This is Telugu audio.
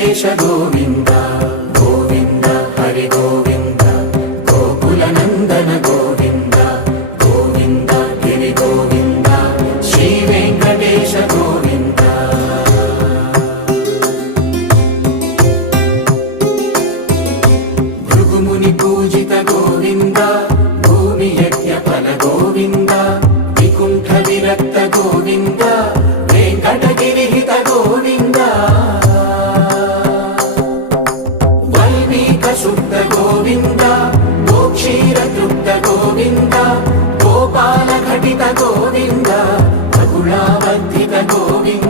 వెంకటేశ గోవింద గోవింద హరి గోవింద గోకుల నందన గోవింద గోవింద గిరి గోవింద శ్రీ వెంకటేశ గోవింద భృగుముని పూజిత గోవింద భూమి యజ్ఞ ఫల గోవింద వికుంఠ విరక్త గోవింద వెంకటగిరి హిత గోవింద వల్మీక శుద్ధ గోవింద గోక్షీర తృప్త గోవింద గోపాల ఘటిత గోవింద బహుళావర్ధిత గోవింద